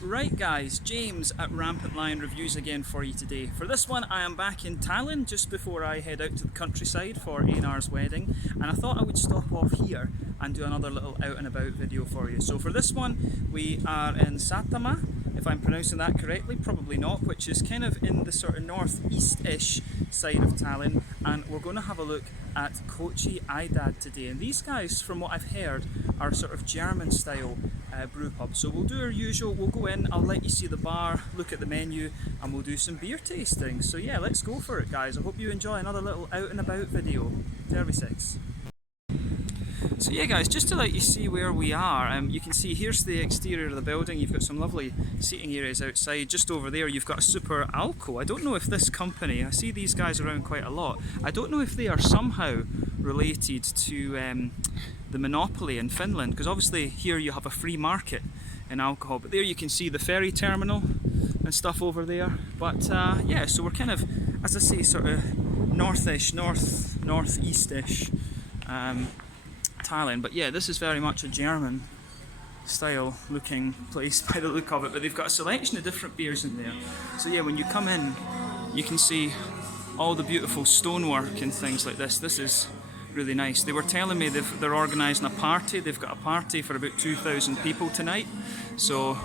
Right guys, James at RampantLionReviews again for you today. For this one I am back in Tallinn just before I head out to the countryside for Einar's wedding, and I thought I would stop off here and do another little out and about video for you. So for this one we are in Satamaa, if I'm pronouncing that correctly, probably not, which is kind of in the sort of northeast-ish side of Tallinn, and we're going to have a look at Kochi Aidad today. And these guys, from what I've heard, are sort of German style brew pub. So we'll do our usual, we'll go in, I'll let you see the bar, look at the menu, and we'll do some beer tasting. So yeah, let's go for it guys. I hope you enjoy another little out and about video. Derby 6. So yeah guys, just to let you see where we are, you can see here's the exterior of the building. You've got some lovely seating areas outside. Just over there you've got a super alco. I don't know if this company, I see these guys around quite a lot, I don't know if they are somehow related to the monopoly in Finland, because obviously here you have a free market in alcohol, but there you can see the ferry terminal and stuff over there. But yeah, so we're kind of, as I say, sort of northeast-ish Tallinn, but yeah, this is very much a German style looking place by the look of it, but they've got a selection of different beers in there. So yeah, when you come in you can see all the beautiful stonework and things like this. This is really nice. They were telling me they're organising a party. They've got a party for about 2,000 people tonight, so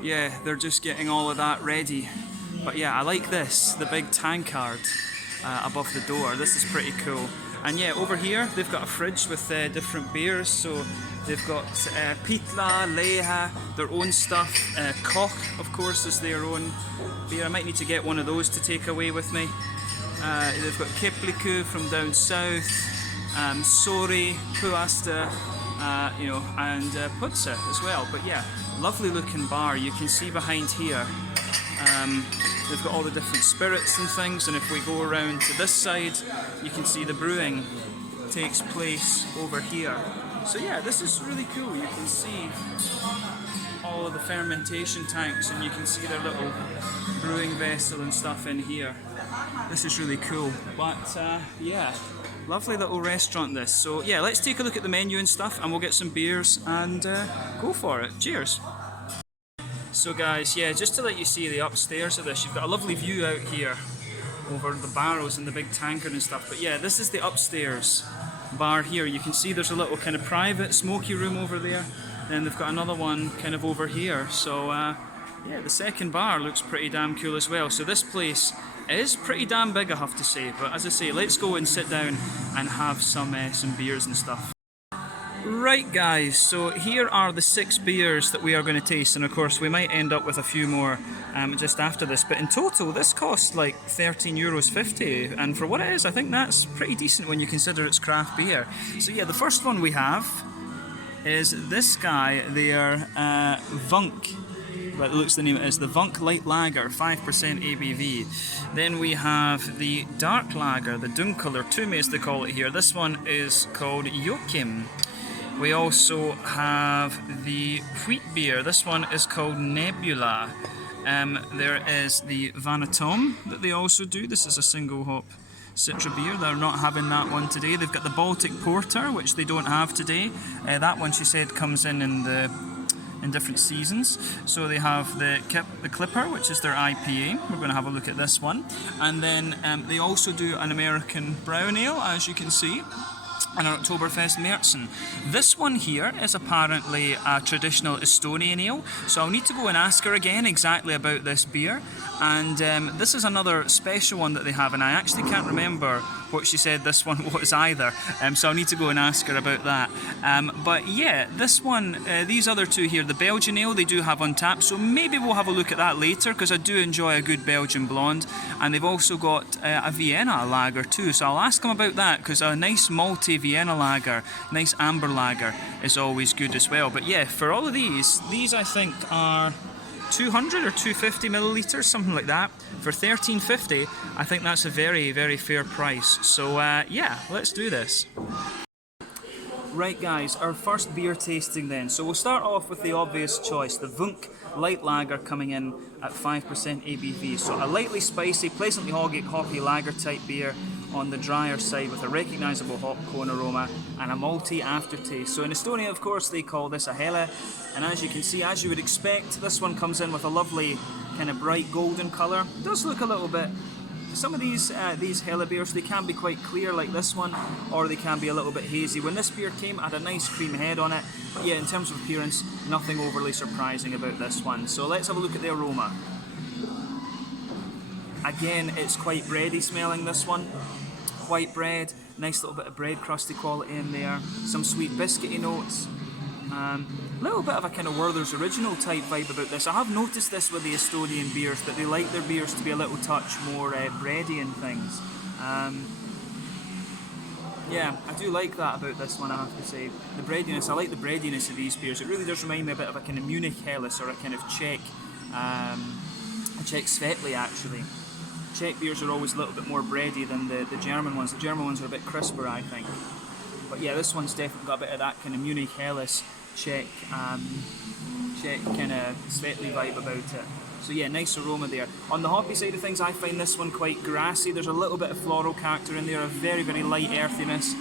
yeah, they're just getting all of that ready. But yeah, I like this, the big tankard above the door. This is pretty cool. And yeah, over here they've got a fridge with different beers. So they've got Pitla, Leha, their own stuff. Koch, of course, is their own beer. I might need to get one of those to take away with me. They've got Kepliku from down south, Sori, Puasta, you know, and Putsa as well. But yeah, lovely looking bar. You can see behind here they've got all the different spirits and things, and if we go around to this side you can see the brewing takes place over here. So yeah, this is really cool. You can see all of the fermentation tanks and you can see their little brewing vessel and stuff in here. This is really cool. But yeah, lovely little restaurant this. So yeah, let's take a look at the menu and stuff and we'll get some beers and go for it. Cheers! So guys, yeah, just to let you see the upstairs of this, you've got a lovely view out here over the barrels and the big tankard and stuff. But yeah, this is the upstairs bar here. You can see there's a little kind of private smoky room over there. Then they've got another one kind of over here. So yeah, the second bar looks pretty damn cool as well. So this place is pretty damn big, I have to say. But as I say, let's go and sit down and have some beers and stuff. Right guys, so here are the 6 beers that we are going to taste, and of course we might end up with a few more just after this, but in total this costs like €13.50, and for what it is I think that's pretty decent when you consider it's craft beer. So yeah, the first one we have is this guy, their Vunk. That looks the name is the Vunk Light Lager, 5% ABV. Then we have the Dark Lager, the Dunkel or Tume as they call it here. This one is called Joachim. We also have the wheat beer. This one is called Nebula. There is the Vanatom that they also do. This is a single hop Citra beer. They're not having that one today. They've got the Baltic Porter, which they don't have today. That one, she said, comes in different seasons. So they have the Clipper, which is their IPA. We're going to have a look at this one. And then they also do an American brown ale, as you can see, and an Oktoberfest Märzen. This one here is apparently a traditional Estonian ale, so I'll need to go and ask her again exactly about this beer. And this is another special one that they have, and I actually can't remember what she said this one was either, so I'll need to go and ask her about that. But yeah, this one, these other two here, the Belgian Ale, they do have Untappd, so maybe we'll have a look at that later, because I do enjoy a good Belgian blonde. And they've also got a Vienna lager too, so I'll ask them about that, because a nice malty Vienna lager, nice amber lager is always good as well. But yeah, for all of these I think are 200 or 250 millilitres, something like that. For $13.50, I think that's a very, very fair price. So yeah, let's do this. Right guys, our first beer tasting then. So we'll start off with the obvious choice, the Vunk Light Lager coming in at 5% ABV. So a lightly spicy, pleasantly hoppy lager type beer, on the drier side with a recognisable hop cone aroma and a malty aftertaste. So in Estonia, of course, they call this a hele, and as you can see, as you would expect, this one comes in with a lovely kind of bright golden colour. It does look a little bit. Some of these hele beers, they can be quite clear like this one, or they can be a little bit hazy. When this beer came, it had a nice cream head on it, but yeah, in terms of appearance, nothing overly surprising about this one. So let's have a look at the aroma. Again, it's quite bready smelling, this one. White bread, nice little bit of bread crusty quality in there, some sweet biscuity notes. A little bit of a kind of Werther's Original type vibe about this. I have noticed this with the Estonian beers, that they like their beers to be a little touch more bready and things. Yeah, I do like that about this one, I have to say. The breadiness, I like the breadiness of these beers. It really does remind me a bit of a kind of Munich Helles or a kind of Czech Svetli actually. Czech beers are always a little bit more bready than the German ones. The German ones are a bit crisper, I think. But yeah, this one's definitely got a bit of that kind of Munich Helles Czech kind of Svetli vibe about it. So yeah, nice aroma there. On the hoppy side of things, I find this one quite grassy. There's a little bit of floral character in there, a very, very light earthiness,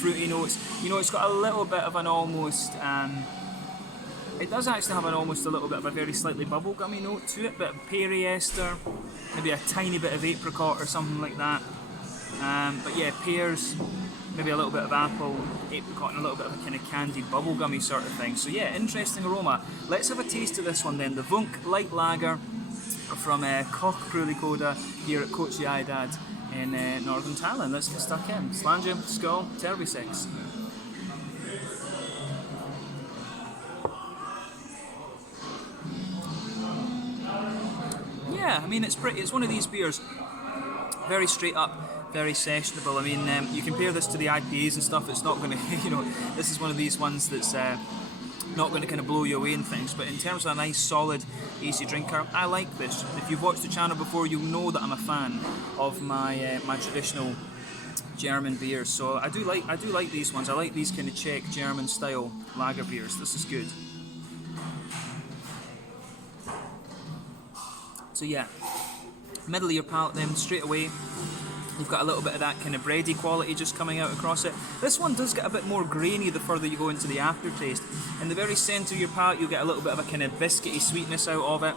fruity notes. You know, it's got a little bit of an almost... it does actually have almost a little bit of a very slightly bubblegummy note to it, but peary ester, maybe a tiny bit of apricot or something like that. But yeah, pears, maybe a little bit of apple, apricot, and a little bit of a kind of candied bubblegummy sort of thing. So yeah, interesting aroma. Let's have a taste of this one then. The Vunk Light Lager from Koch Brewery here at Kochi Aidad in northern Tallinn. Let's get stuck in. Slange, skål, terviseks. Yeah, I mean, it's pretty. It's one of these beers, very straight up, very sessionable. I mean, you compare this to the IPAs and stuff, it's not going to, you know, this is one of these ones that's not going to kind of blow you away and things, but in terms of a nice, solid, easy drinker, I like this. If you've watched the channel before, you'll know that I'm a fan of my my traditional German beers. So I do like these ones. I like these kind of Czech German style lager beers. This is good. So yeah, middle of your palate then, straight away, you've got a little bit of that kind of bready quality just coming out across it. This one does get a bit more grainy the further you go into the aftertaste. In the very centre of your palate, you'll get a little bit of a kind of biscuity sweetness out of it.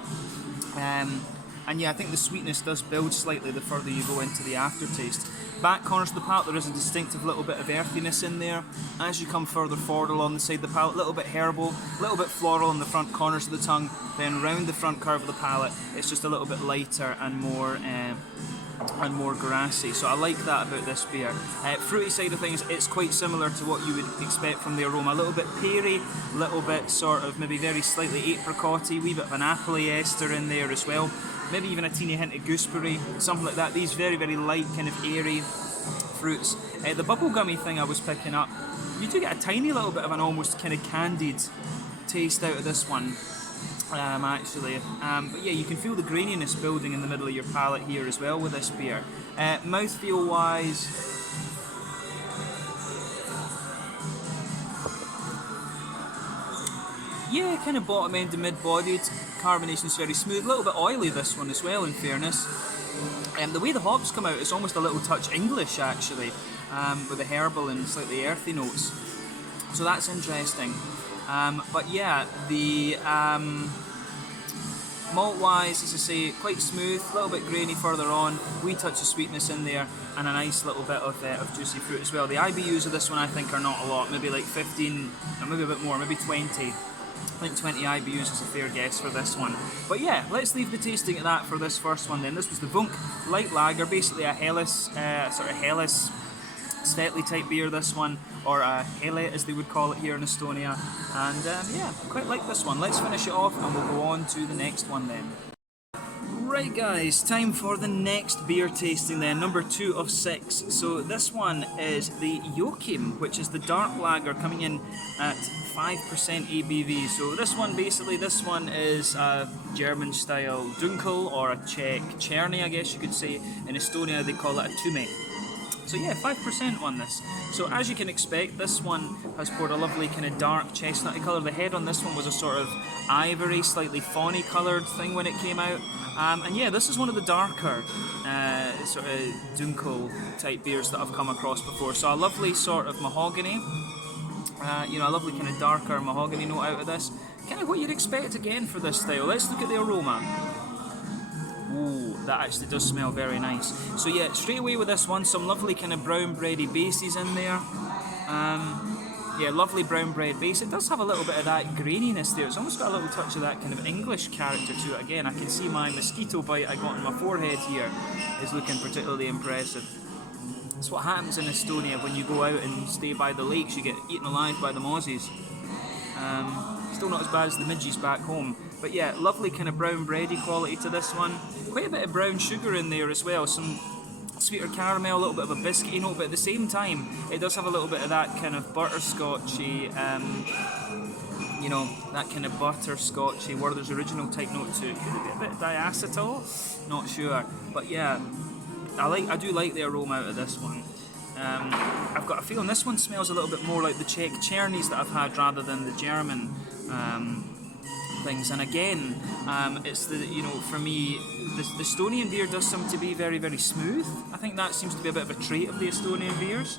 And yeah, I think the sweetness does build slightly the further you go into the aftertaste. Back corners of the palate, there is a distinctive little bit of earthiness in there. As you come further forward along the side of the palate, a little bit herbal, a little bit floral in the front corners of the tongue, then round the front curve of the palate, it's just a little bit lighter and more grassy. So I like that about this beer. Fruity side of things, it's quite similar to what you would expect from the aroma. A little bit peary, a little bit sort of maybe very slightly apricot-y, wee bit of an appley ester in there as well. Maybe even a teeny hint of gooseberry, something like that. These very, very light, kind of airy fruits. The bubblegummy thing I was picking up, you do get a tiny little bit of an almost kind of candied taste out of this one, actually. But yeah, you can feel the graininess building in the middle of your palate here as well with this beer. Mouthfeel wise, yeah, kind of bottom end to mid-bodied. Carbonation's very smooth, a little bit oily this one as well, in fairness. The way the hops come out, it's almost a little touch English actually, with the herbal and slightly earthy notes. So that's interesting. But yeah, the malt-wise, as I say, quite smooth, a little bit grainy further on, wee touch of sweetness in there, and a nice little bit of juicy fruit as well. The IBUs of this one I think are not a lot, maybe like 15, or maybe a bit more, maybe 20. I think 20 IBUs is a fair guess for this one. But yeah, let's leave the tasting at that for this first one then. This was the Vunk Light Lager, basically a Helles, sort of Helles Svetli type beer, this one, or a hele as they would call it here in Estonia. And yeah, quite like this one. Let's finish it off and we'll go on to the next one then. Right guys, time for the next beer tasting then, number 2 of 6. So this one is the Joachim, which is the dark lager coming in at 5% ABV. So this one is a German style Dunkel, or a Czech Cherny I guess you could say. In Estonia they call it a Tume. So yeah, 5% on this. So as you can expect, this one has poured a lovely kind of dark chestnutty colour. The head on this one was a sort of ivory, slightly fawny coloured thing when it came out. And yeah, this is one of the darker sort of dunkel type beers that I've come across before. So a lovely sort of mahogany, you know, a lovely kind of darker mahogany note out of this. Kind of what you'd expect again for this style. Let's look at the aroma. Ooh, that actually does smell very nice. So yeah, straight away with this one, some lovely kind of brown bready bases in there. Yeah, lovely brown bread base. It does have a little bit of that graininess there. It's almost got a little touch of that kind of English character to it. Again, I can see my mosquito bite I got on my forehead here is looking particularly impressive. That's what happens in Estonia when you go out and stay by the lakes. You get eaten alive by the mozzies. Still not as bad as the midges back home. But yeah, lovely kind of brown bready quality to this one. Quite a bit of brown sugar in there as well. Some sweeter caramel, a little bit of a biscuity note, but at the same time it does have a little bit of that kind of butterscotchy, you know, that kind of butterscotchy Werther's Original type note to it. Could it be a bit of diacetyl? Not sure, but yeah, I do like the aroma out of this one. I've got a feeling this one smells a little bit more like the Czech chernies that I've had rather than the German things. And again, it's the, you know, for me, the Estonian beer does seem to be very, very smooth. I think that seems to be a bit of a trait of the Estonian beers.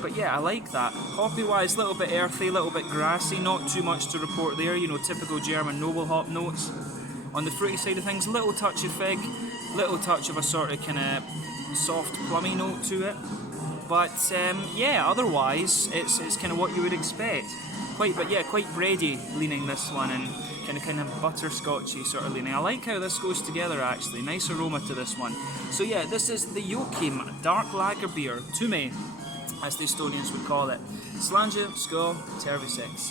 But yeah, I like that. Hoppy-wise, a little bit earthy, a little bit grassy, not too much to report there. You know, typical German noble hop notes. On the fruity side of things, little touch of fig, little touch of a sort of kind of soft plummy note to it. But yeah, otherwise, it's kind of what you would expect. Quite bready leaning this one, and kind of butterscotchy sort of leaning. I like how this goes together actually. Nice aroma to this one. So yeah, this is the Joachim dark lager beer, Tume, as the Estonians would call it. Slange, Skål, Tervisex.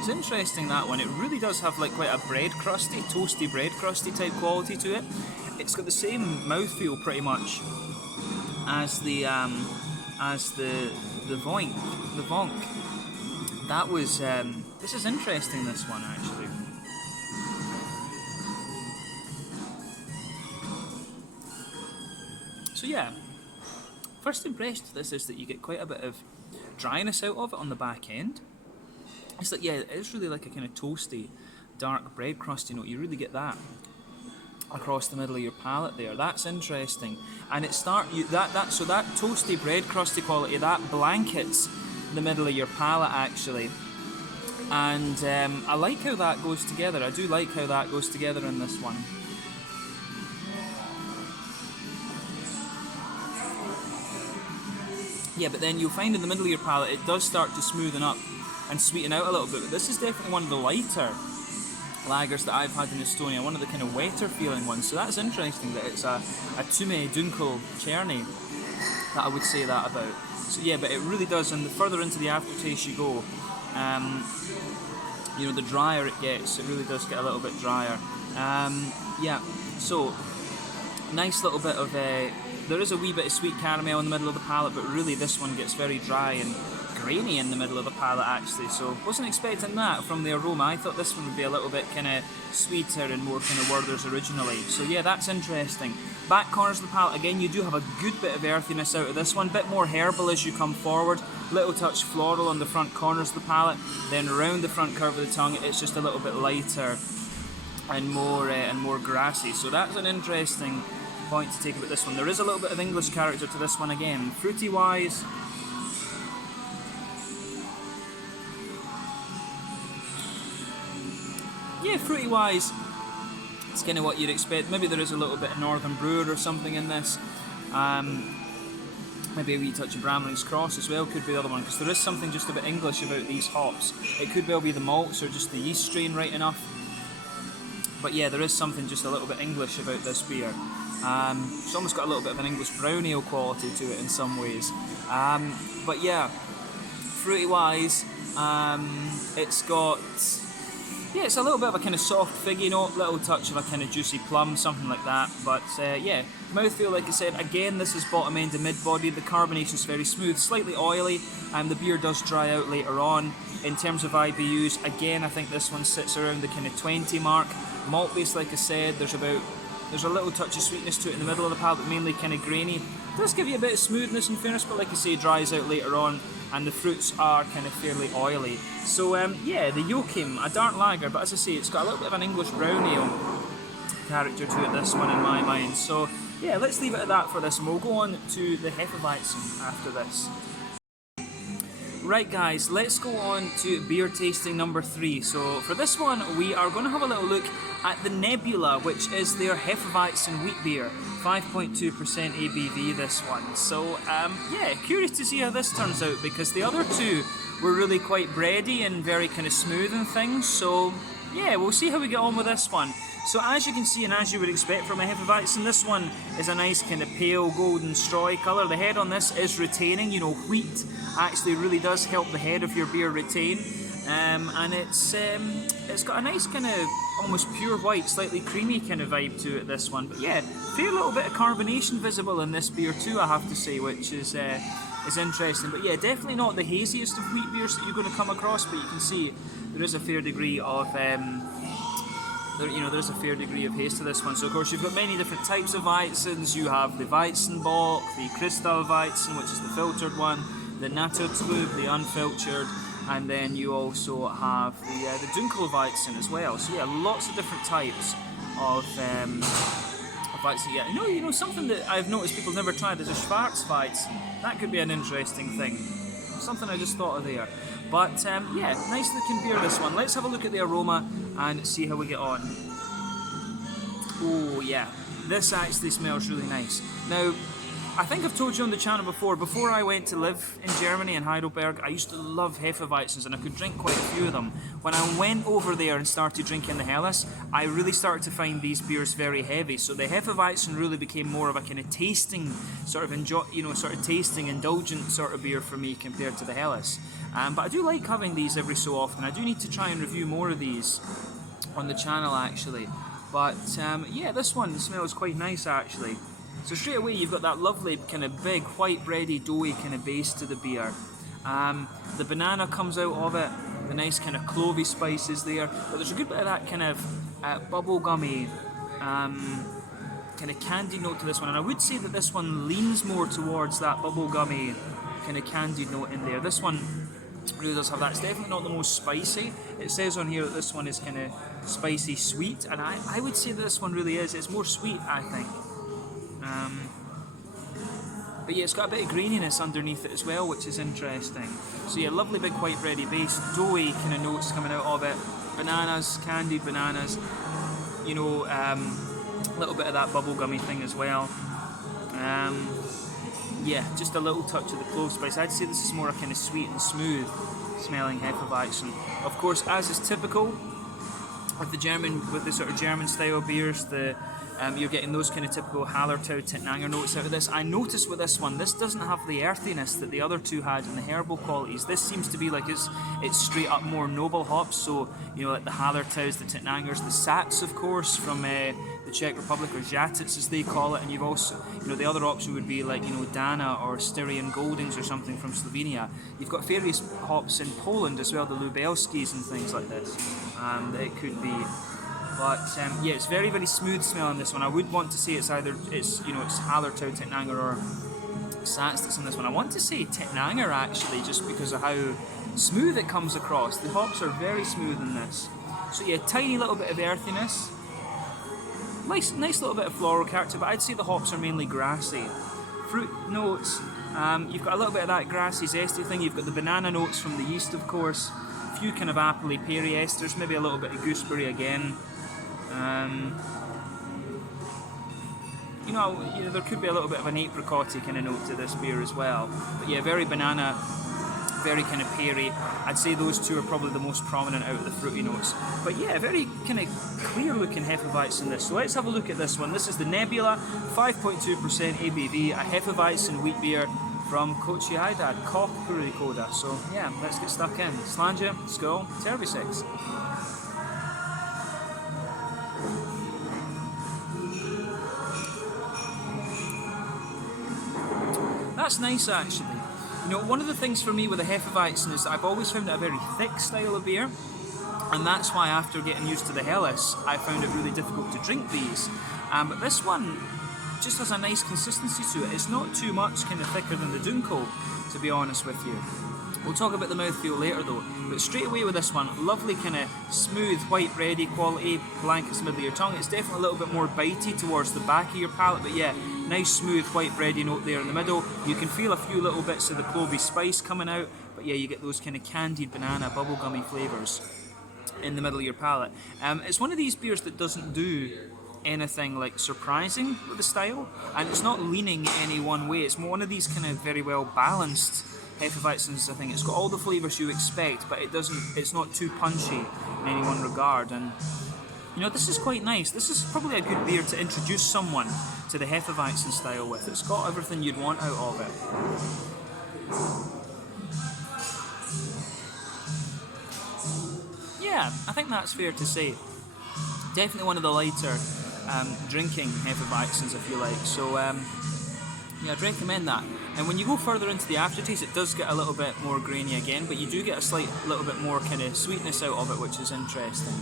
It's interesting, that one. It really does have like quite a bread crusty, toasty bread crusty type quality to it. It's got the same mouthfeel pretty much as the Vonk. The Vonk. That was this is interesting, this one actually. So yeah, first impression to this is that you get quite a bit of dryness out of it on the back end. It's like, yeah, it's really like a kind of toasty, dark bread crusty note. You really get that across the middle of your palate there. That's interesting, and so that toasty bread crusty quality, that blankets the middle of your palate actually. And I like how that goes together. I do like how that goes together in this one. Yeah, but then you'll find in the middle of your palate it does start to smoothen up and sweeten out a little bit. But this is definitely one of the lighter lagers that I've had in Estonia, one of the kind of wetter feeling ones. So that's interesting that it's a Tume Dunkel Cherny that I would say that about. So yeah, but it really does, and the further into the aftertaste you go, you know, the drier it gets. It really does get a little bit drier. Yeah, so nice little bit of there is a wee bit of sweet caramel in the middle of the palate, but really this one gets very dry and grainy in the middle of the palate actually, so wasn't expecting that from the aroma. I thought this one would be a little bit kind of sweeter and more kind of Werther's originally. So yeah, that's interesting. Back corners of the palate, again, you do have a good bit of earthiness out of this one, bit more herbal as you come forward, little touch floral on the front corners of the palate, then around the front curve of the tongue it's just a little bit lighter and more grassy. So that's an interesting point to take about this one. There is a little bit of English character to this one again. Fruity wise, yeah, fruity wise, it's kind of what you'd expect. Maybe there is a little bit of Northern Brewer or something in this. Maybe a wee touch of Bramling's Cross as well could be the other one, because there is something just a bit English about these hops. It could well be the malts or just the yeast strain right enough. But yeah, there is something just a little bit English about this beer. It's almost got a little bit of an English brown ale quality to it in some ways. But yeah, fruity wise, it's got, yeah, it's a little bit of a kind of soft figgy note, little touch of a kind of juicy plum, something like that. But yeah, mouthfeel, like I said, again, this is bottom end to mid body. The carbonation is very smooth, slightly oily, and the beer does dry out later on. In terms of IBUs, again, I think this one sits around the kind of 20 mark. Malt base, like I said, there's about There's a little touch of sweetness to it in the middle of the palate, but mainly kind of grainy. It does give you a bit of smoothness in fairness, but like I say, dries out later on, and the fruits are kind of fairly oily. So yeah, the Joachim, a dark lager, but as I say, it's got a little bit of an English brown ale character to it, this one, in my mind. So yeah, let's leave it at that for this, and we'll go on to the Hefeweizen after this. Right guys, let's go on to beer tasting number 3. So for this one, we are going to have a little look at the Nebula, which is their Hefeweizen wheat beer. 5.2% ABV, this one. So yeah, curious to see how this turns out, because the other two were really quite bready and very kind of smooth and things. So yeah, we'll see how we get on with this one. So as you can see, and as you would expect from a Hefeweizen, this one is a nice kind of pale golden strawy colour. The head on this is retaining, you know, wheat actually really does help the head of your beer retain. And it's got a nice kind of almost pure white, slightly creamy kind of vibe to it, this one. But yeah, fair little bit of carbonation visible in this beer too, I have to say, which is interesting. But yeah, definitely not the haziest of wheat beers that you're going to come across, but you can see there is a fair degree of there's a fair degree of haze to this one. So of course you've got many different types of Weizens. You have the Weizenbock, the Kristallweizen, which is the filtered one, the Naturtrüb, the unfiltered, and then you also have the Dunkelweizen as well. So yeah, lots of different types of Weizen. Yeah, you know something that I've noticed people never tried is a Schwarzweizen. That could be an interesting thing. Something I just thought of there. But yeah, nice looking beer, this one. Let's have a look at the aroma and see how we get on. Oh yeah, this actually smells really nice. Now, I think I've told you on the channel before I went to live in Germany, in Heidelberg, I used to love Hefeweizens, and I could drink quite a few of them. When I went over there and started drinking the Helles, I really started to find these beers very heavy. So the Hefeweizen really became more of a kind of tasting, sort of tasting, indulgent sort of beer for me compared to the Helles. But I do like having these every so often. I do need to try and review more of these on the channel actually. But yeah, this one smells quite nice actually. So straight away you've got that lovely kind of big white bready doughy kind of base to the beer. The banana comes out of it, the nice kind of clovey spices there, but there's a good bit of that kind of bubblegummy kind of candy note to this one, and I would say that this one leans more towards that bubblegummy kind of candied note in there. This one really does have that. It's definitely not the most spicy. It says on here that this one is kind of spicy sweet, and I would say that this one really is. It's more sweet, I think. But yeah, it's got a bit of graininess underneath it as well, which is interesting. So yeah, lovely big white bready base, doughy kind of notes coming out of it. Bananas, candied bananas, you know, a little bit of that bubblegummy thing as well. Yeah, just a little touch of the clove spice. I'd say this is more a kind of sweet and smooth smelling Hefeweizen. Of course, as is typical with the sort of German style beers, you're getting those kind of typical Hallertau Tittnanger notes out of this. I noticed with this one, this doesn't have the earthiness that the other two had and the herbal qualities. This seems to be like it's straight up more noble hops. So you know, like the Hallertaus, the Tittnangers, the Sats, of course, from the Czech Republic, or Žatec as they call it. And you've also, you know, the other option would be like, you know, Dana or Styrian Goldings or something from Slovenia. You've got various hops in Poland as well, the Lubelskis and things like this. And it could be. But yeah, it's very, very smooth smelling this one. I would want to say it's Hallertau Tittnanger or Sats that's in this one. I want to say Tittnanger actually, just because of how smooth it comes across. The hops are very smooth in this. So yeah, tiny little bit of earthiness. Nice little bit of floral character, but I'd say the hops are mainly grassy. Fruit notes, you've got a little bit of that grassy, zesty thing. You've got the banana notes from the yeast, of course. A few kind of appley, peary esters, maybe a little bit of gooseberry again. You know, there could be a little bit of an apricot-y kind of note to this beer as well. But yeah, very banana, very kind of peary. I'd say those two are probably the most prominent out of the fruity notes. But yeah, very kind of clear-looking Hefeweizen this. So let's have a look at this one. This is the Nebula, 5.2% ABV, a Hefeweizen wheat beer from Kochi Aidad, Koch Brewery. So yeah, let's get stuck in. Slanja, skål, Terviseks. That's nice actually. You know, one of the things for me with the Hefeweizen is that I've always found it a very thick style of beer, and that's why after getting used to the Helles, I found it really difficult to drink these. But this one just has a nice consistency to it. It's not too much kind of thicker than the Dunkel, to be honest with you. We'll talk about the mouthfeel later though, but straight away with this one, lovely kind of smooth white bready quality, blankets the middle of your tongue. It's definitely a little bit more bitey towards the back of your palate, but yeah, nice smooth white bready note there in the middle. You can feel a few little bits of the clovey spice coming out, but yeah, you get those kind of candied banana bubblegummy flavours in the middle of your palate. It's one of these beers that doesn't do anything like surprising with the style, and it's not leaning any one way. It's more one of these kind of very well balanced Hefeweizens. I think it's got all the flavours you expect, but it's not too punchy in any one regard. And you know, this is quite nice. This is probably a good beer to introduce someone to the Hefeweizen style with. It's got everything you'd want out of it. Yeah, I think that's fair to say. Definitely one of the lighter drinking Hefeweizens, if you like. So yeah, I'd recommend that. And when you go further into the aftertaste, it does get a little bit more grainy again, but you do get a little bit more kind of sweetness out of it, which is interesting.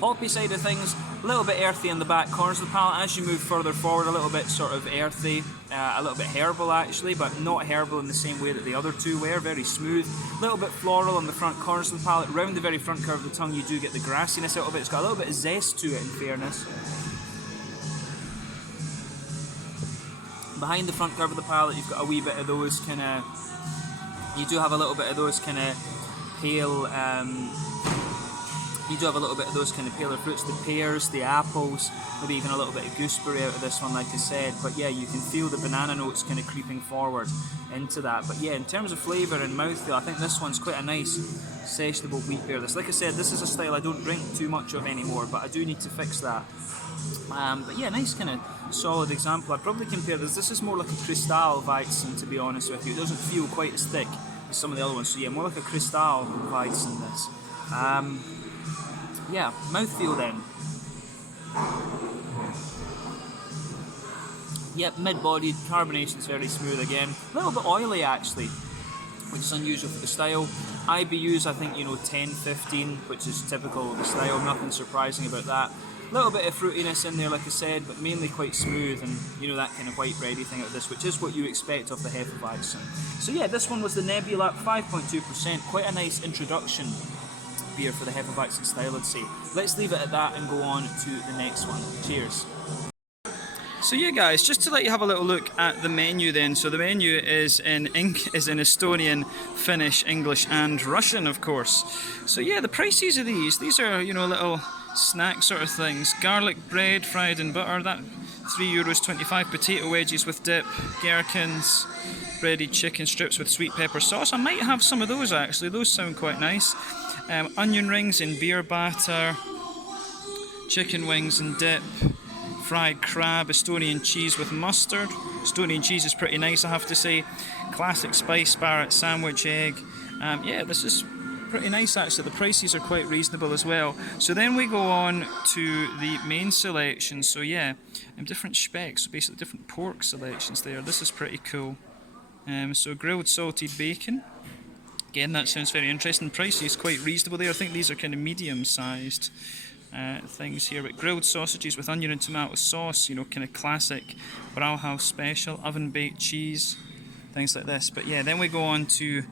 Hoppy side of things, a little bit earthy in the back corners of the palate. As you move further forward, a little bit sort of earthy, a little bit herbal actually, but not herbal in the same way that the other two were. Very smooth, a little bit floral on the front corners of the palate. Round the very front curve of the tongue, you do get the grassiness out of it. It's got a little bit of zest to it, in fairness. Behind the front curve of the palate, you've got a wee bit of those kind of, you do have a little bit of those kind of pale, you do have a little bit of those kind of paler fruits, the pears, the apples, maybe even a little bit of gooseberry out of this one, like I said. But yeah, you can feel the banana notes kind of creeping forward into that. But yeah, in terms of flavour and mouthfeel, I think this one's quite a nice sessionable wheat beer. Like I said, this is a style I don't drink too much of anymore, but I do need to fix that. But yeah, nice kind of solid example. I'd probably compare this. This is more like a Cristal Weizen, to be honest with you. It doesn't feel quite as thick as some of the other ones. So yeah, more like a Cristal Weizen this. Yeah, mouthfeel then. Yep, mid-bodied, carbonation's very smooth again. A little bit oily actually, which is unusual for the style. IBUs, I think, 10, 15, which is typical of the style. Nothing surprising about that. A little bit of fruitiness in there, like I said, but mainly quite smooth, and that kind of white bready thing out of this, which is what you expect of the Hefeweizen. So yeah, this one was the Nebula, 5.2%, quite a nice introduction beer for the Hefeweizen style, I'd say. Let's leave it at that and go on to the next one. Cheers. So yeah guys, just to let you have a little look at the menu then. So the menu is in Estonian, Finnish, English and Russian, of course. So yeah, the prices of these are, little snack sort of things. Garlic bread fried in butter, that €3.25. Potato wedges with dip, gherkins, breaded chicken strips with sweet pepper sauce. I might have some of those actually, those sound quite nice. Onion rings in beer batter, chicken wings and dip, fried crab, Estonian cheese with mustard. Estonian cheese is pretty nice, I have to say. Classic spice Barrett sandwich egg. Yeah, this is pretty nice actually. The prices are quite reasonable as well. So then we go on to the main selection. So yeah, different specs, so basically different pork selections there. This is pretty cool. So grilled salted bacon. Again, that sounds very interesting. Price is quite reasonable there. I think these are kind of medium-sized things here. But grilled sausages with onion and tomato sauce, kind of classic Brauhaus special. Oven-baked cheese, things like this. But yeah, then we go on to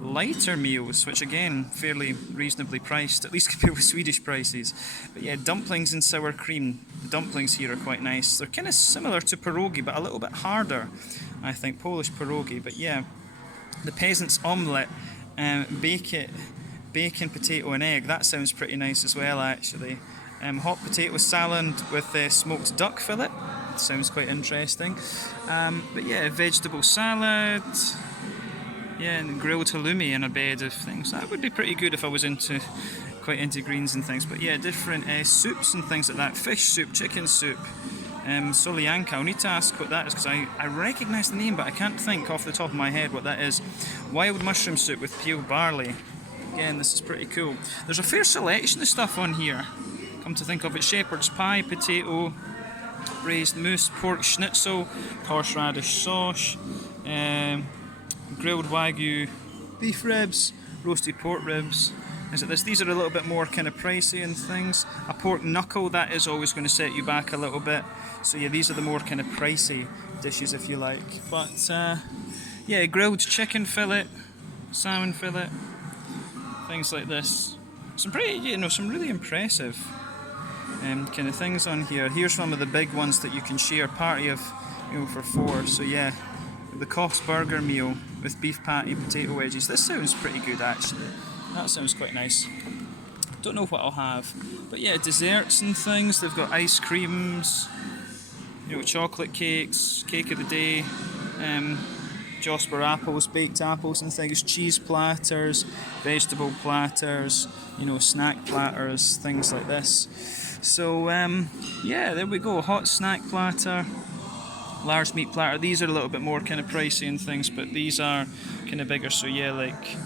lighter meals, which again, fairly reasonably priced, at least compared with Swedish prices. But yeah, dumplings and sour cream. The dumplings here are quite nice. They're kind of similar to pierogi, but a little bit harder, I think, Polish pierogi. But yeah, the peasant's omelette. Bacon, potato and egg, that sounds pretty nice as well actually. Hot potato salad with smoked duck fillet, sounds quite interesting. But yeah, vegetable salad, yeah, and grilled halloumi and a bed of things. That would be pretty good if I was quite into greens and things. But yeah, different soups and things like that. Fish soup, chicken soup, Solyanka. I'll need to ask what that is because I recognise the name but I can't think off the top of my head what that is. Wild mushroom soup with peeled barley. Again, this is pretty cool. There's a fair selection of stuff on here. Come to think of it, shepherd's pie, potato, braised moose, pork schnitzel, horseradish sauce, grilled wagyu beef ribs, roasted pork ribs. Is it this? These are a little bit more kind of pricey and things. A pork knuckle, that is always going to set you back a little bit. So yeah, these are the more kind of pricey dishes, if you like. But yeah, grilled chicken fillet, salmon fillet, things like this. Some pretty, you know, some really impressive kind of things on here. Here's one of the big ones that you can share, party of, you know, for 4. So yeah, the Koch's burger meal with beef patty, potato wedges. This sounds pretty good actually. That sounds quite nice. Don't know what I'll have, but yeah, desserts and things. They've got ice creams, you know, chocolate cakes, cake of the day, Josper apples, baked apples and things, cheese platters, vegetable platters, you know, snack platters, things like this. So yeah, there we go. Hot snack platter, large meat platter. These are a little bit more kind of pricey and things, but these are kind of bigger. So yeah, like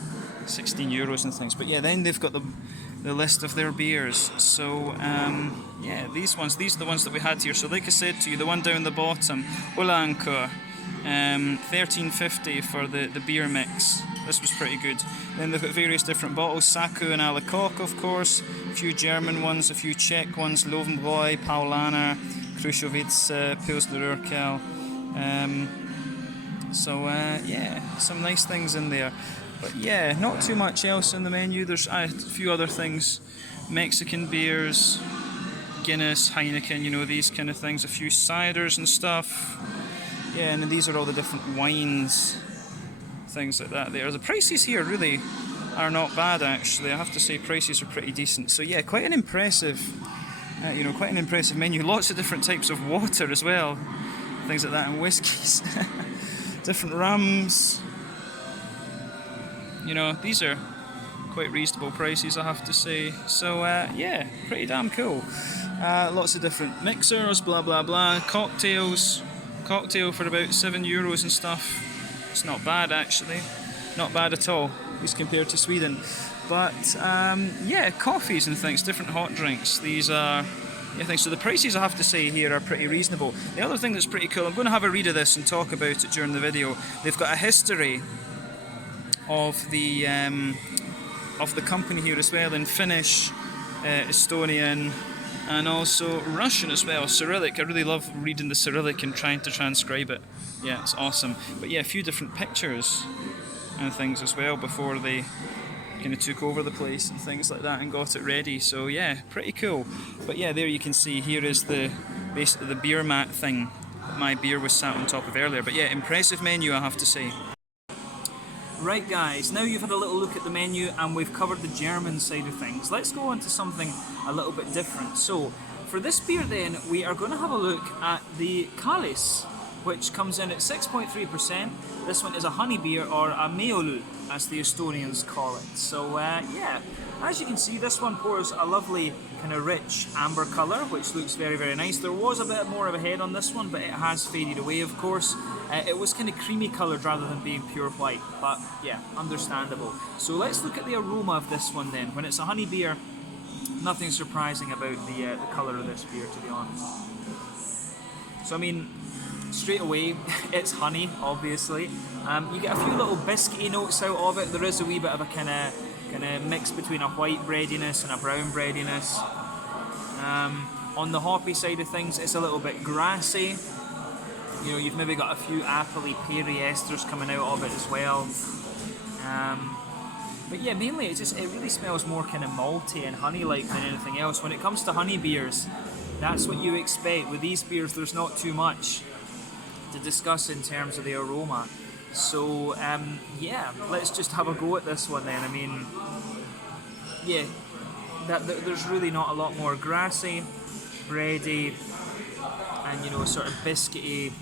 16 euros and things. But yeah, then they've got the list of their beers. So yeah, these are the ones that we had here. So like I said to you, the one down the bottom, Ulankur, 13.50 for the beer mix. This was pretty good. Then they've got various different bottles, Saku and a la Koch, of course, a few German ones, a few Czech ones, Lovenbräu, Paulaner, Krušovice, Pilsner Urquell. So yeah, some nice things in there. But yeah, not too much else in the menu. There's a few other things, Mexican beers, Guinness, Heineken, you know, these kind of things, a few ciders and stuff. Yeah, and these are all the different wines, things like that there. The prices here really are not bad actually. I have to say prices are pretty decent. So yeah, quite an impressive, you know, quite an impressive menu. Lots of different types of water as well, things like that, and whiskies, different rums. You know, these are quite reasonable prices, I have to say. So yeah, pretty damn cool. Lots of different mixers, blah blah blah, cocktails. Cocktail for about 7 euros and stuff. It's not bad actually, not bad at all, at least compared to Sweden. But yeah, coffees and things, different hot drinks. These are, yeah, things. So the prices, I have to say, here are pretty reasonable. The other thing that's pretty cool, I'm going to have a read of this and talk about it during the video. They've got a history of the company here as well, in Finnish, Estonian, and also Russian as well, Cyrillic. I really love reading the Cyrillic and trying to transcribe it. Yeah, it's awesome. But yeah, a few different pictures and things as well before they kind of took over the place and things like that and got it ready. So yeah, pretty cool. But yeah, there you can see, here is basically the beer mat thing that my beer was sat on top of earlier. But yeah, impressive menu, I have to say. Right guys, now you've had a little look at the menu and we've covered the German side of things. Let's go on to something a little bit different. So, for this beer then, we are going to have a look at the Kallis, which comes in at 6.3%. This one is a honey beer, or a meolu, as the Estonians call it. So yeah, as you can see, this one pours a lovely kind of rich amber colour, which looks very, very nice. There was a bit more of a head on this one, but it has faded away, of course. It was kind of creamy coloured rather than being pure white, but yeah, understandable. So let's look at the aroma of this one then. When it's a honey beer, nothing surprising about the colour of this beer, to be honest. So I mean, straight away, it's honey, obviously. You get a few little biscuity notes out of it. There is a wee bit of a kind of mix between a white breadiness and a brown breadiness. On the hoppy side of things, it's a little bit grassy. You know, you've maybe got a few appley, peary esters coming out of it as well. But yeah, mainly it really smells more kind of malty and honey-like than anything else. When it comes to honey beers, that's what you expect. With these beers, there's not too much to discuss in terms of the aroma. So yeah, let's just have a go at this one then. I mean, yeah, there's really not a lot more. Grassy, bready, and you know, sort of biscuity,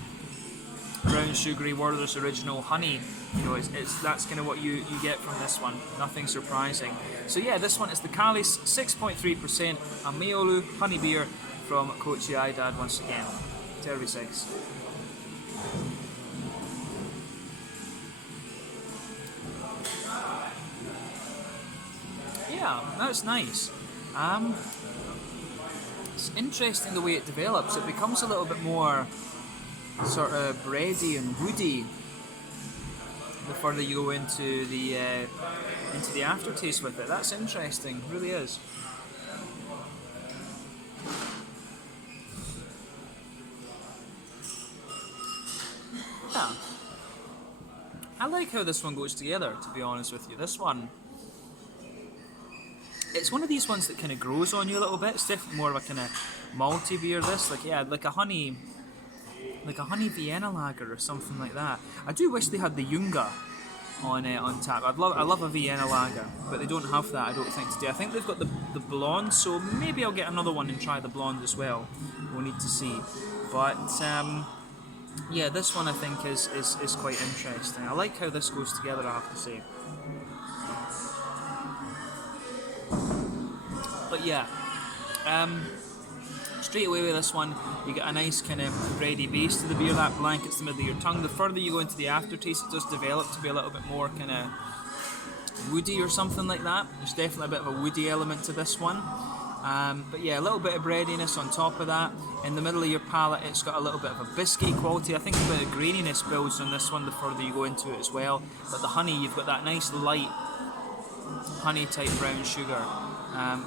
brown sugary Werther's Original honey. You know, that's kind of what you get from this one. Nothing surprising. So yeah, this one is the Kallis, 6.3%, a meolu honey beer from Kochi Aidad once again. Terry 6. Yeah, that's nice. It's interesting the way it develops. It becomes a little bit more sort of bready and woody the further you go into the aftertaste with it. That's interesting, it really is. yeah, I like how this one goes together, to be honest with you. This one, it's one of these ones that kind of grows on you a little bit. It's definitely more of a kind of malty beer. This, like, yeah, like a honey Vienna lager or something like that. I do wish they had the Junga on tap. I love a Vienna lager, but they don't have that, I don't think, today. I think they've got the blonde, so maybe I'll get another one and try the blonde as well. We'll need to see. But yeah, this one I think is quite interesting. I like how this goes together, I have to say. But yeah, straight away with this one, you get a nice kind of bready base to the beer that blankets the middle of your tongue. The further you go into the aftertaste, it does develop to be a little bit more kind of woody or something like that. There's definitely a bit of a woody element to this one. But yeah, a little bit of breadiness on top of that. In the middle of your palate, it's got a little bit of a biscuity quality. I think a bit of graininess builds on this one the further you go into it as well. But the honey, you've got that nice light honey type brown sugar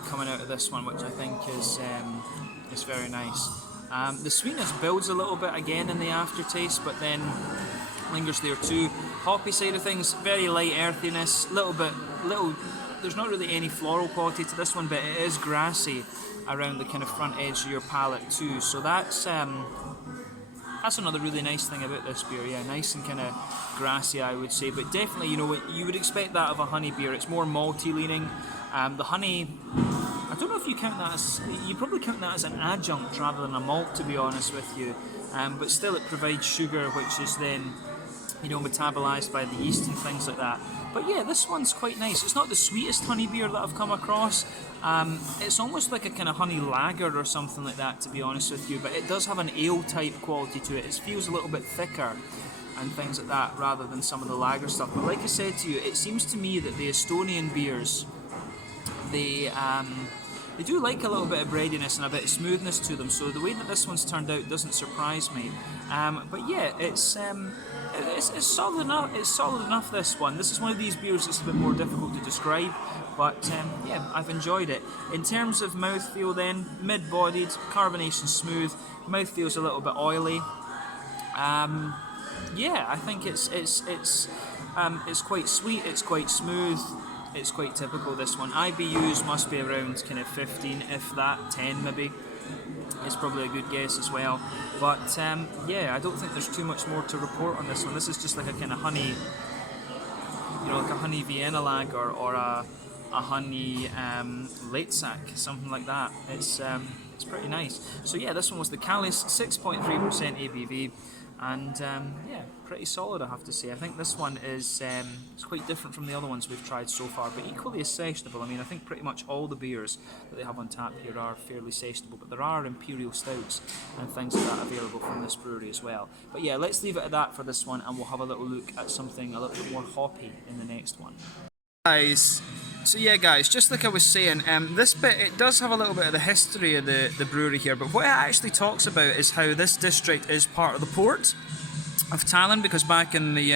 coming out of this one, which I think is very nice. The sweetness builds a little bit again in the aftertaste, but then lingers there too. Hoppy side of things, very light earthiness, little. There's not really any floral quality to this one, but it is grassy around the kind of front edge of your palate too. So that's another really nice thing about this beer. Yeah, nice and kind of grassy, I would say. But definitely, you know, you would expect that of a honey beer. It's more malty leaning. The honey, I don't know if you count that as, you probably count that as an adjunct rather than a malt, to be honest with you. But still, it provides sugar, which is then, you know, metabolized by the yeast and things like that. But yeah, this one's quite nice. It's not the sweetest honey beer that I've come across. It's almost like a kind of honey lager or something like that, to be honest with you. But it does have an ale type quality to it. It feels a little bit thicker and things like that rather than some of the lager stuff. But like I said to you, it seems to me that the Estonian beers, they do like a little bit of breadiness and a bit of smoothness to them. So the way that this one's turned out doesn't surprise me. But yeah, it's solid enough. It's solid enough. This is one of these beers that's a bit more difficult to describe. But yeah, I've enjoyed it. In terms of mouthfeel, then mid-bodied, carbonation smooth. Mouthfeel's a little bit oily. Yeah, I think it's quite sweet. It's quite smooth. It's quite typical, this one. IBUs must be around kind of 15, if that, 10 maybe. It's probably a good guess as well. But yeah, I don't think there's too much more to report on this one. This is just like a kind of honey, you know, like a honey Vienna lager or a honey late sack, something like that. It's pretty nice. So yeah, this one was the Callis, 6.3% ABV. And yeah, pretty solid, I have to say. I think this one is it's quite different from the other ones we've tried so far, but equally as sessionable. I mean, I think pretty much all the beers that they have on tap here are fairly sessionable, but there are imperial stouts and things like that available from this brewery as well. But yeah, let's leave it at that for this one, and we'll have a little look at something a little bit more hoppy in the next one. So yeah, guys, just like I was saying, this bit, it does have a little bit of the history of the brewery here, but what it actually talks about is how this district is part of the port of Tallinn, because back in the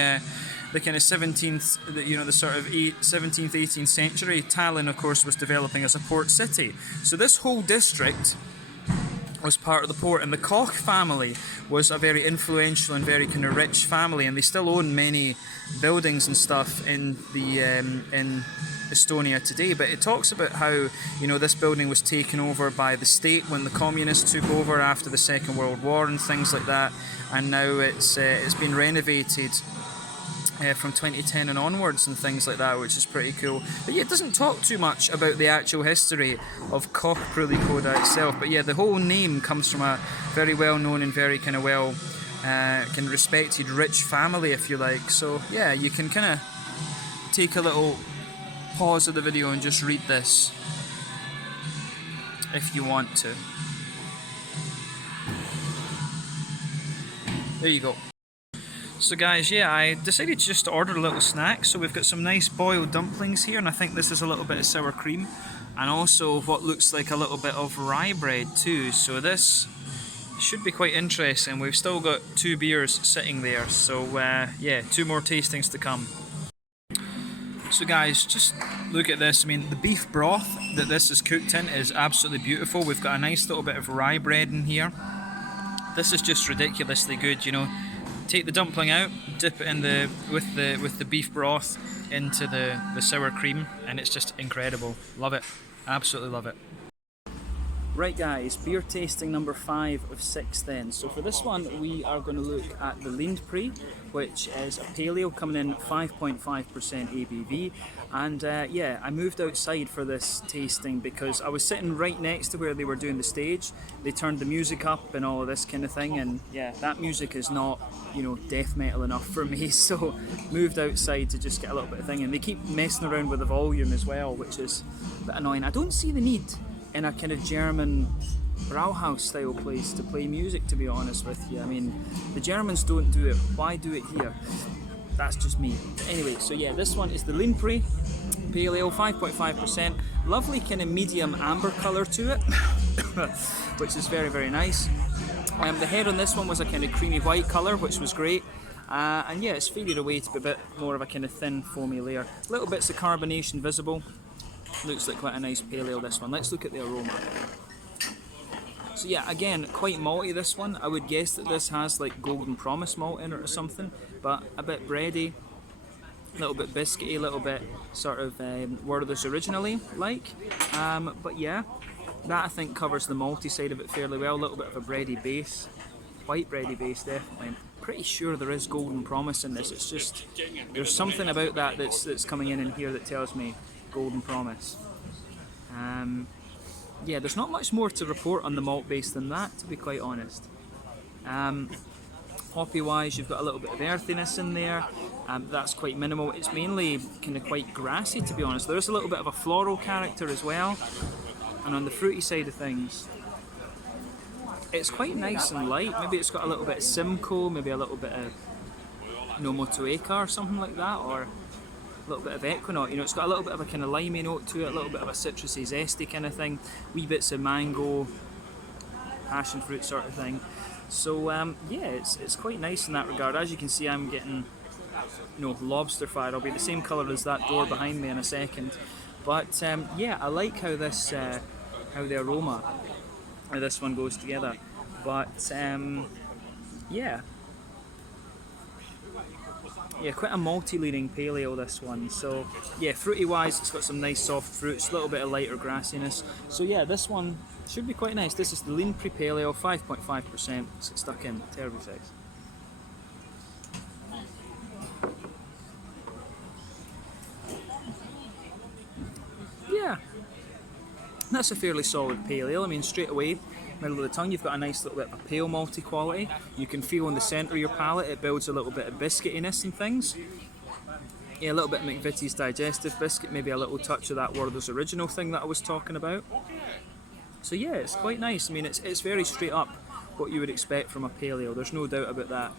kind of 17th, you know, the sort of 17th, 18th century, Tallinn, of course, was developing as a port city. So this whole district was part of the port, and the Koch family was a very influential and very kind of rich family, and they still own many buildings and stuff in the in Estonia today. But it talks about how, you know, this building was taken over by the state when the communists took over after the Second World War and things like that, and now it's been renovated from 2010 and onwards and things like that, which is pretty cool. But yeah, it doesn't talk too much about the actual history of Koch Brewery itself. But yeah, the whole name comes from a very well known and very kind of well kind of respected rich family, if you like. So yeah, you can kind of take a little pause of the video and just read this if you want to. There you go. So guys, yeah, I decided just to order a little snack. So we've got some nice boiled dumplings here, and I think this is a little bit of sour cream, and also what looks like a little bit of rye bread too. So this should be quite interesting. We've still got 2 beers sitting there, so yeah, 2 more tastings to come. So guys, just look at this. I mean, the beef broth that this is cooked in is absolutely beautiful. We've got a nice little bit of rye bread in here. This is just ridiculously good, you know. take the dumpling out, dip it in with the beef broth into the sour cream, and it's just incredible. Love it, absolutely love it. Right guys, beer tasting number 5 of 6 then. So for this one we are going to look at the Lindpre, which is a pale ale coming in 5.5% ABV. And yeah, I moved outside for this tasting because I was sitting right next to where they were doing the stage. They turned the music up and all of this kind of thing, and yeah, that music is not, you know, death metal enough for me, so moved outside to just get a little bit of thing. And they keep messing around with the volume as well, which is a bit annoying. I don't see the need in a kind of German Brauhaus style place to play music, to be honest with you. I mean, the Germans don't do it, why do it here? That's just me. Anyway, so yeah, this one is the Lindpre Pale Ale, 5.5%. Lovely kind of medium amber colour to it, which is very, very nice. The head on this one was a kind of creamy white colour, which was great. And yeah, it's faded away to be a bit more of a kind of thin foamy layer. Little bits of carbonation visible. Looks like quite a nice pale ale, this one. Let's look at the aroma. So yeah, again, quite malty this one. I would guess that this has like Golden Promise malt in it or something, but a bit bready, a little bit biscuity, a little bit sort of Werther's originally like. But yeah, that I think covers the malty side of it fairly well. A little bit of a bready base, white bready base definitely. I'm pretty sure there is Golden Promise in this. It's just, there's something about that that's coming in here that tells me Golden Promise. Yeah, there's not much more to report on the malt base than that, to be quite honest. Hoppy wise, you've got a little bit of earthiness in there. That's quite minimal. It's mainly kind of quite grassy, to be honest. There is a little bit of a floral character as well. And on the fruity side of things, it's quite nice and light. Maybe it's got a little bit of Simcoe, maybe a little bit of, you know, Motueka or something like that, or a little bit of Equinox. You know, it's got a little bit of a kind of limey note to it, a little bit of a citrusy, zesty kind of thing, wee bits of mango, passion fruit sort of thing. So yeah, it's quite nice in that regard. As you can see, I'm getting, you know, lobster fire. I'll be the same colour as that door behind me in a second. But yeah, I like how this, how the aroma of this one goes together. But yeah. Yeah, quite a malty leaning pale ale, this one. So yeah, fruity wise, it's got some nice soft fruits, a little bit of lighter grassiness. So yeah, this one should be quite nice. This is the Lindpre Pale Ale, 5.5%. It's stuck in, terrible size. Yeah, that's a fairly solid pale ale. I mean, straight away, middle of the tongue, you've got a nice little bit of pale malty quality. You can feel in the centre of your palate it builds a little bit of biscuitiness and things. Yeah, a little bit of McVitie's digestive biscuit, maybe a little touch of that Werther's original thing that I was talking about. So yeah, it's quite nice. I mean, it's very straight up what you would expect from a pale ale. There's no doubt about that.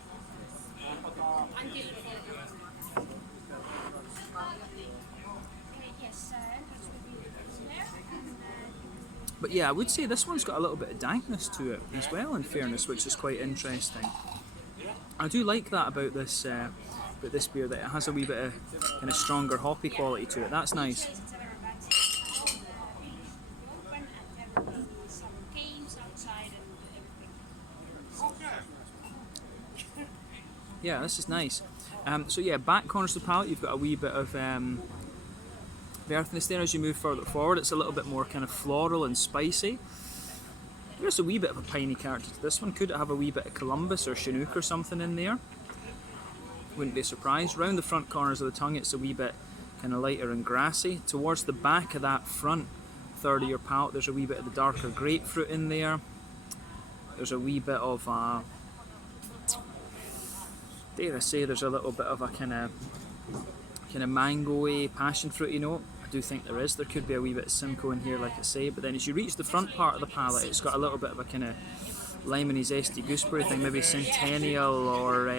But yeah, I would say this one's got a little bit of dankness to it as well, in fairness, which is quite interesting. I do like that about this beer, that it has a wee bit of kind of stronger hoppy quality to it. That's nice. Yeah, this is nice. So yeah, back corners of the palate, you've got a wee bit of the earthiness there. As you move further forward, it's a little bit more kind of floral and spicy. There's a wee bit of a piney character to this one. Could it have a wee bit of Columbus or Chinook or something in there? Wouldn't be surprised. Round the front corners of the tongue, it's a wee bit kind of lighter and grassy. Towards the back of that front third of your palate, there's a wee bit of the darker grapefruit in there. There's a wee bit of dare I say, there's a little bit of a kind of mango-y, passion fruity note. I do think there is. There could be a wee bit of Simcoe in here, like I say, but then as you reach the front part of the palate, it's got a little bit of a kind of lemony, zesty gooseberry thing, maybe Centennial or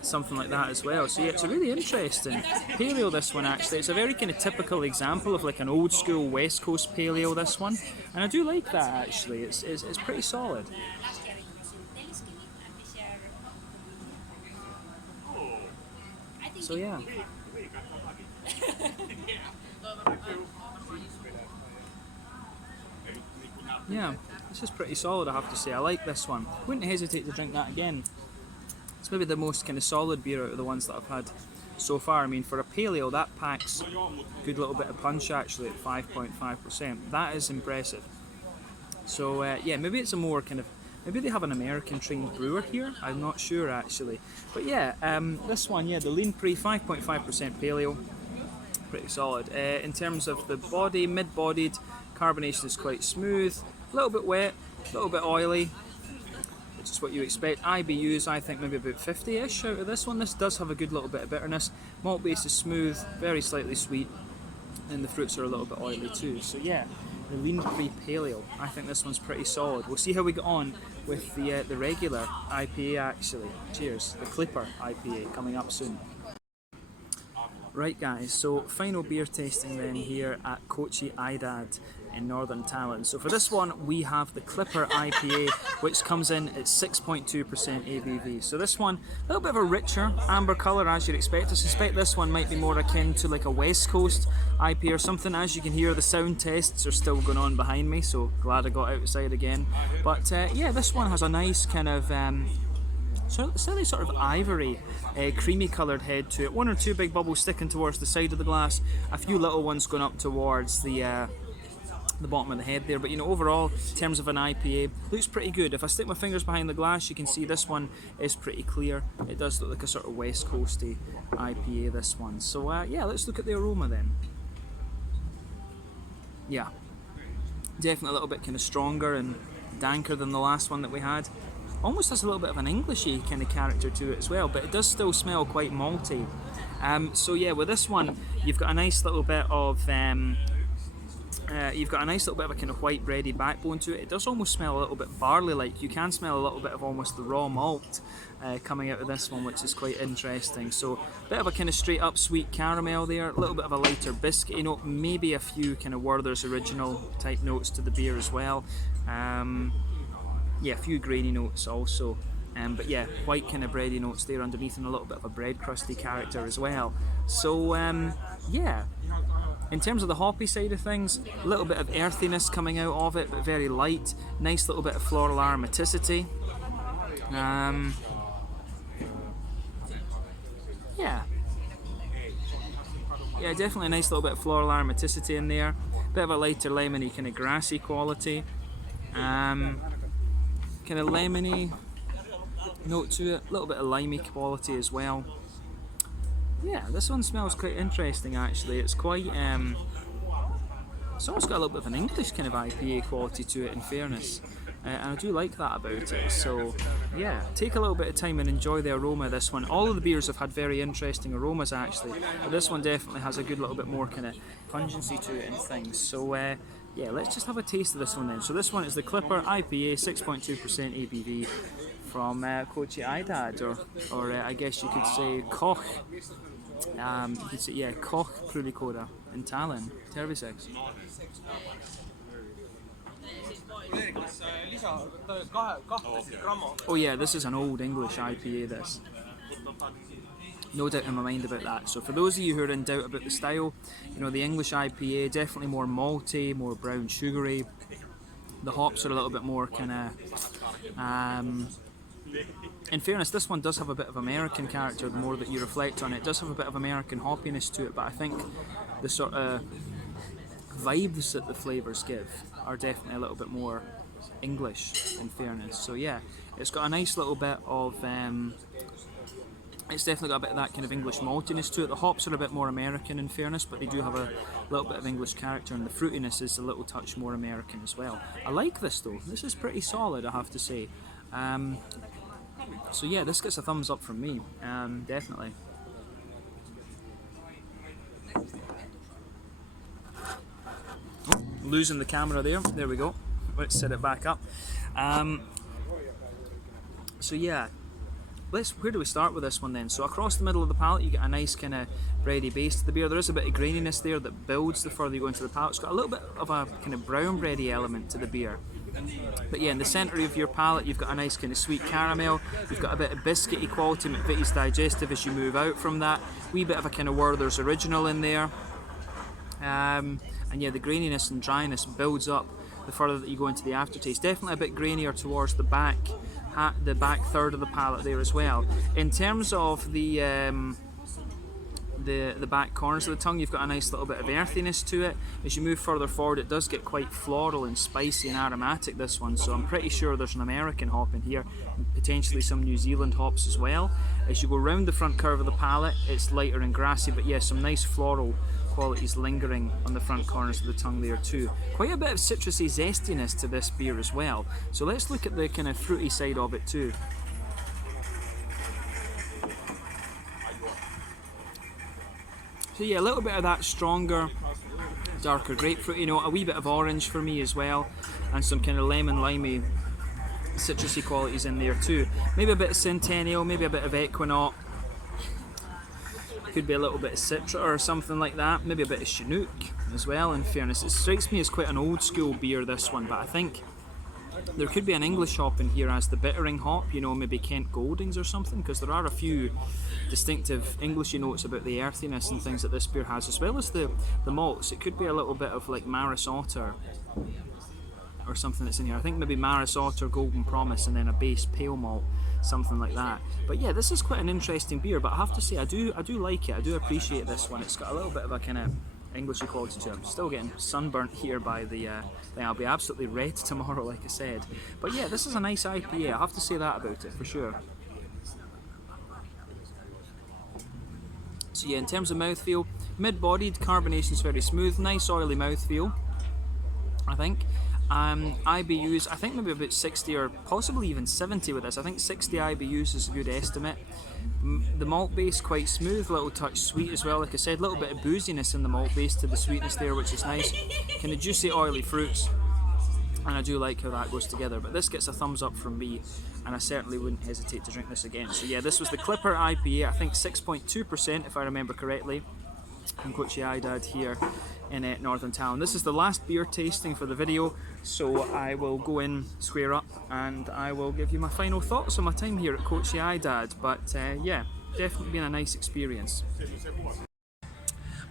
something like that as well. So yeah, it's a really interesting pale ale, this one actually. It's a very kind of typical example of like an old school West Coast pale ale, this one, and I do like that actually. It's pretty solid. So yeah. Yeah, this is pretty solid, I have to say. I like this one. Wouldn't hesitate to drink that again. It's maybe the most kind of solid beer out of the ones that I've had so far. I mean, for a pale ale, that packs a good little bit of punch actually at 5.5%. That is impressive. So yeah, maybe it's a more kind of, maybe they have an American trained brewer here. I'm not sure actually. But yeah, this one, yeah, the Lean Pre 5.5% pale ale, pretty solid. In terms of the body, mid-bodied, carbonation is quite smooth, a little bit wet, a little bit oily, which is what you expect. IBUs, I think maybe about 50-ish out of this one. This does have a good little bit of bitterness. Malt base is smooth, very slightly sweet, and the fruits are a little bit oily too. So yeah, the Lean Pre Pale Ale, I think this one's pretty solid. We'll see how we get on with the regular IPA actually. Cheers, the Clipper IPA coming up soon. Right guys, so final beer tasting then here at Kochi Aidad in northern Tallinn. So for this one we have the Clipper IPA, which comes in at 6.2% ABV. So this one, a little bit of a richer amber colour as you'd expect. I suspect this one might be more akin to like a West Coast IPA or something. As you can hear, the sound tests are still going on behind me, so glad I got outside again. But yeah, this one has a nice kind of sort of ivory, creamy coloured head to it. One or two big bubbles sticking towards the side of the glass, a few little ones going up towards the bottom of the head there. But you know, overall, in terms of an IPA, looks pretty good. If I stick my fingers behind the glass, you can see this one is pretty clear. It does look like a sort of West Coasty IPA, this one. So yeah, let's look at the aroma then. Yeah, definitely a little bit kind of stronger and danker than the last one that we had. Almost has a little bit of an Englishy kind of character to it as well, but it does still smell quite malty. So yeah, with this one, you've got a nice little bit of a kind of white bready backbone to it. It does almost smell a little bit barley-like. You can smell a little bit of almost the raw malt coming out of this one, which is quite interesting. So a bit of a kind of straight up sweet caramel there, a little bit of a lighter biscuity note, maybe a few kind of Werther's Original type notes to the beer as well. Yeah, a few grainy notes also, but yeah, white kind of bready notes there underneath and a little bit of a bread crusty character as well. So yeah, in terms of the hoppy side of things, a little bit of earthiness coming out of it, but very light. Nice little bit of floral aromaticity. Yeah, definitely a nice little bit of floral aromaticity in there. Bit of a lighter lemony kind of grassy quality. Kind of lemony note to it, a little bit of limey quality as well. Yeah, this one smells quite interesting actually. It's quite, it's almost got a little bit of an English kind of IPA quality to it in fairness. And I do like that about it. So yeah, take a little bit of time and enjoy the aroma of this one. All of the beers have had very interesting aromas actually, but this one definitely has a good little bit more kind of pungency to it and things. So yeah, let's just have a taste of this one then. So this one is the Clipper IPA, 6.2% ABV from Kochi Aidad, or I guess you could say Koch. You could say, yeah, Koch Brewery in Tallinn, Tervisex. Oh yeah, this is an old English IPA, this. No doubt in my mind about that. So for those of you who are in doubt about the style, you know, the English IPA, definitely more malty, more brown sugary. The hops are a little bit more kind of... in fairness, this one does have a bit of American character the more that you reflect on it. It does have a bit of American hoppiness to it, but I think the sort of vibes that the flavours give are definitely a little bit more English, in fairness. So yeah, it's got a nice little bit of... it's definitely got a bit of that kind of English maltiness to it. The hops are a bit more American in fairness, but they do have a little bit of English character, and the fruitiness is a little touch more American as well. I like this though. This is pretty solid, I have to say. So yeah, this gets a thumbs up from me, definitely. Oh, losing the camera there. There we go. Let's set it back up. So yeah, where do we start with this one then? So across the middle of the palate you get a nice kind of bready base to the beer. There is a bit of graininess there that builds the further you go into the palate. It's got a little bit of a kind of brown bready element to the beer. But yeah, in the centre of your palate you've got a nice kind of sweet caramel. You've got a bit of biscuity quality, McVitie's Digestive as you move out from that. Wee bit of a kind of Werther's Original in there. And yeah, the graininess and dryness builds up the further that you go into the aftertaste. Definitely a bit grainier towards the back the back third of the palate there as well. In terms of the back corners of the tongue, you've got a nice little bit of earthiness to it. As you move further forward, it does get quite floral and spicy and aromatic, this one, so I'm pretty sure there's an American hop in here, potentially some New Zealand hops as well. As you go round the front curve of the palate, it's lighter and grassy, but yeah, some nice floral qualities lingering on the front corners of the tongue there too. Quite a bit of citrusy zestiness to this beer as well. So let's look at the kind of fruity side of it too. So yeah, a little bit of that stronger, darker grapefruit, you know, a wee bit of orange for me as well, and some kind of lemon limey citrusy qualities in there too. Maybe a bit of Centennial, maybe a bit of Equinox. Could be a little bit of Citra or something like that. Maybe a bit of Chinook as well, in fairness. It strikes me as quite an old school beer, this one, but I think there could be an English hop in here as the bittering hop, you know, maybe Kent Goldings or something, because there are a few distinctive Englishy notes about the earthiness and things that this beer has, as well as the malts. It could be a little bit of like Maris Otter or something that's in here. I think maybe Maris Otter, Golden Promise, and then a base pale malt, something like that. But yeah, this is quite an interesting beer, but I have to say I do like it. I do appreciate this one. It's got a little bit of a kind of Englishy quality to it. I'm still getting sunburnt here by the thing. I'll be absolutely red tomorrow, like I said. But yeah, this is a nice IPA. I have to say that about it for sure. So yeah, in terms of mouthfeel, mid-bodied, carbonation's very smooth, nice oily mouthfeel, I think. IBUs, I think maybe about 60 or possibly even 70 with this. I think 60 IBUs is a good estimate. The malt base quite smooth, a little touch sweet as well. Like I said, a little bit of booziness in the malt base to the sweetness there, which is nice. Kind of juicy, oily fruits, and I do like how that goes together. But this gets a thumbs up from me, and I certainly wouldn't hesitate to drink this again. So yeah, this was the Clipper IPA, I think 6.2% if I remember correctly, from Kochi Aidad here in Northern Tallinn. This is the last beer tasting for the video, so I will go in, square up, and I will give you my final thoughts on my time here at Kochi Aidad. But yeah, definitely been a nice experience.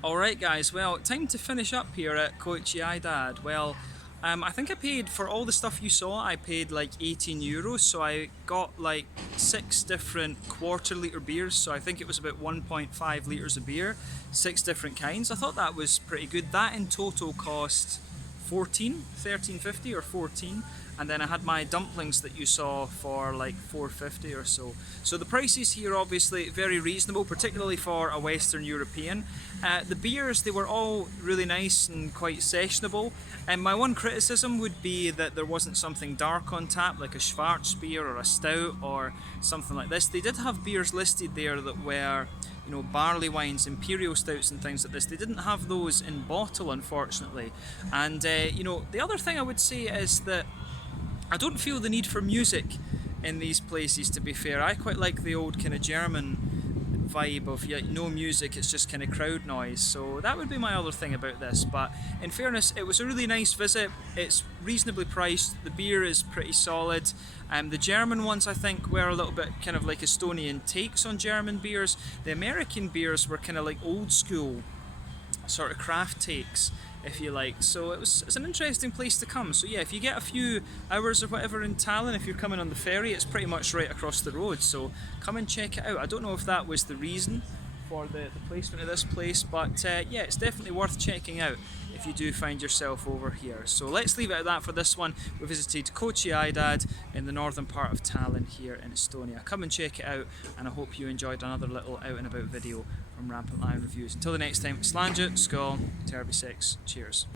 Alright guys, well, time to finish up here at Kochi Aidad. Well, I think I paid, for all the stuff you saw, I paid like 18 euros, so I got like 6 different quarter-litre beers, so I think it was about 1.5 litres of beer, 6 different kinds. I thought that was pretty good. That in total cost 13.50 or 14, and then I had my dumplings that you saw for like 4.50 or so. So the prices here obviously very reasonable, particularly for a Western European. The beers, they were all really nice and quite sessionable, and my one criticism would be that there wasn't something dark on tap like a Schwarzbier or a stout or something like this. They did have beers listed there that were, you know, barley wines, imperial stouts and things like this. They didn't have those in bottle, unfortunately. And you know, the other thing I would say is that I don't feel the need for music in these places, to be fair. I quite like the old kind of German vibe of, yeah, no music, it's just kind of crowd noise. So that would be my other thing about this. But in fairness, it was a really nice visit. It's reasonably priced. The beer is pretty solid. The German ones, I think, were a little bit kind of like Estonian takes on German beers. The American beers were kind of like old school sort of craft takes, if you like. So it's an interesting place to come. So yeah, if you get a few hours or whatever in Tallinn, if you're coming on the ferry, it's pretty much right across the road, so come and check it out. I don't know if that was the reason for the placement of this place, but yeah, it's definitely worth checking out if you do find yourself over here. So let's leave it at that for this one. We visited Kochi Aidad in the northern part of Tallinn here in Estonia. Come and check it out, and I hope you enjoyed another little out and about video from Rampant Lion Reviews. Until the next time, Slanja, Skål, Terbi 6, cheers.